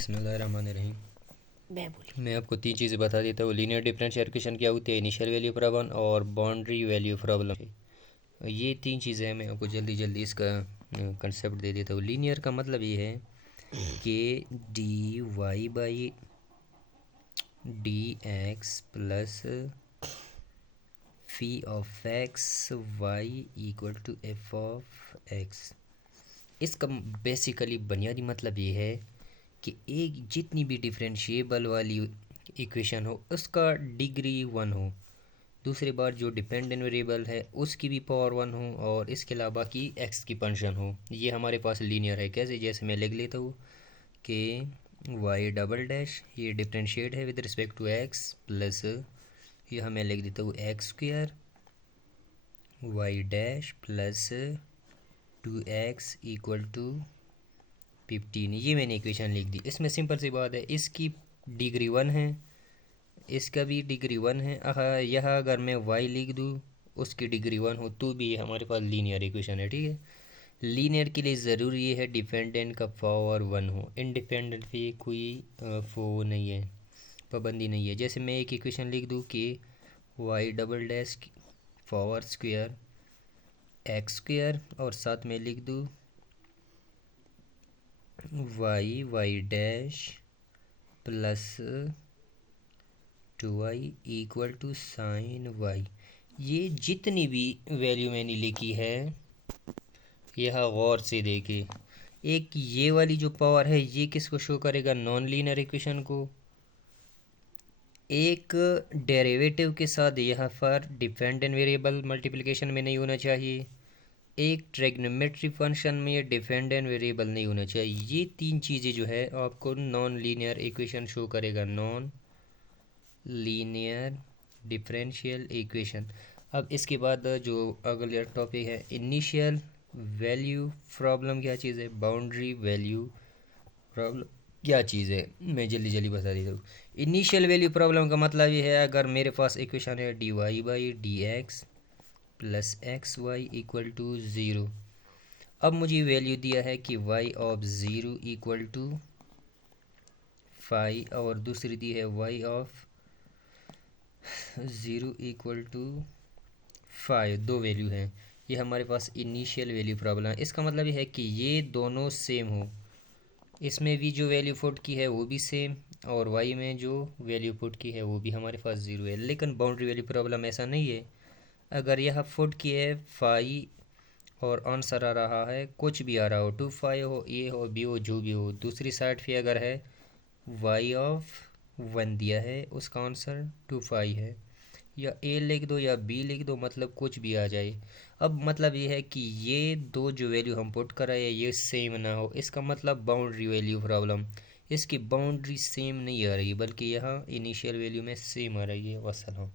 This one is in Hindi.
बिस्मिल्लाहिर्रहमानिर्रहीम। बोली। मैं आपको तीन चीज़ें बता देता हूँ। लीनियर डिफरेंशियल इक्वेशन क्या होती है, इनिशियल वैल्यू प्रॉब्लम और बाउंड्री वैल्यू प्रॉब्लम। ये तीन चीज़ें हैं, मैं आपको जल्दी जल्दी इसका कंसेप्ट दे देता हूँ। लीनियर का मतलब ये है कि d y by d x plus phi of x y equal to f of x. इसका बेसिकली बुनियादी मतलब ये है कि एक जितनी भी डिफरेंशिएबल वाली इक्वेशन हो उसका डिग्री वन हो, दूसरी बार जो डिपेंडेंट वेरिएबल है उसकी भी पावर वन हो, और इसके अलावा की एक्स की फंक्शन हो। ये हमारे पास लीनियर है। कैसे? जैसे मैं लिख लेता हूँ कि वाई डबल डैश ये डिफरेंशिएट है with respect to x plus यहाँ मैं लिख देता हूँ x square y dash plus 2x equal to 15। ये मैंने इक्वेशन लिख दी। इसमें सिंपल सी बात है, इसकी डिग्री वन है, इसका भी डिग्री वन है। यहाँ अगर मैं y लिख दूँ उसकी डिग्री वन हो तो भी ये हमारे पास लीनियर इक्वेशन है। ठीक है, लीनियर के लिए ज़रूरी ये है डिपेंडेंट का पावर वन हो, इंडिपेंडेंट पे कोई वो नहीं है, पाबंदी नहीं है। जैसे मैं एक इक्वेशन लिख दूँ कि y double dash power square x square और साथ में लिख दूँ y dash plus 2y equal to sine y. ये जितनी भी वैल्यू मैंने लिखी है यह गौर से देखे। एक ये वाली जो पावर है ये किसको शो करेगा? नॉन लीनियर इक्वेशन को। एक डेरिवेटिव के साथ यहाँ पर डिपेंडेंट वेरिएबल मल्टीप्लिकेशन में नहीं होना चाहिए, एक ट्रिग्नोमेट्री फंक्शन में डिपेंडेंट वेरिएबल नहीं होना चाहिए। ये तीन चीज़ें जो है आपको नॉन लीनियर इक्वेशन शो करेगा, नॉन लीनियर डिफरेंशियल इक्वेशन। अब इसके बाद जो अगला टॉपिक है इनिशियल वैल्यू प्रॉब्लम क्या चीज़ है, बाउंड्री वैल्यू प्रॉब्लम क्या चीज़ है, मैं जल्दी जल्दी बता देता हूँ। इनिशियल वैल्यू प्रॉब्लम का मतलब ये है, अगर मेरे पास इक्वेशन है d y by d x plus x y equal to zero. अब मुझे वैल्यू दिया है कि y of zero equal to 5 और दूसरी दी है y of zero equal to 5। दो वैल्यू हैं। ये हमारे पास इनिशियल वैल्यू प्रॉब्लम है। इसका मतलब ये है कि ये दोनों सेम हो, इसमें भी जो वैल्यू पुट की है वो भी सेम और y में जो वैल्यू पुट की है वो भी हमारे पास ज़ीरो है। लेकिन बाउंड्री वैल्यू प्रॉब्लम ऐसा नहीं है। अगर यह पुट की है 5 और आंसर आ रहा है कुछ भी आ रहा हो, 2 5 हो, ए हो, बी हो, जो भी हो, दूसरी साइड पे अगर है y ऑफ 1 दिया है उसका आंसर 2 5 है, या ए लिख दो या बी लिख दो, मतलब कुछ भी आ जाए। अब मतलब ये है कि ये दो जो वैल्यू हम पुट कर रहे हैं ये सेम ना हो, इसका मतलब बाउंड्री वैल्यू प्रॉब्लम। इसकी बाउंड्री सेम नहीं आ रही बल्कि यहाँ इनिशियल वैल्यू में सेम आ रही है। वसलम।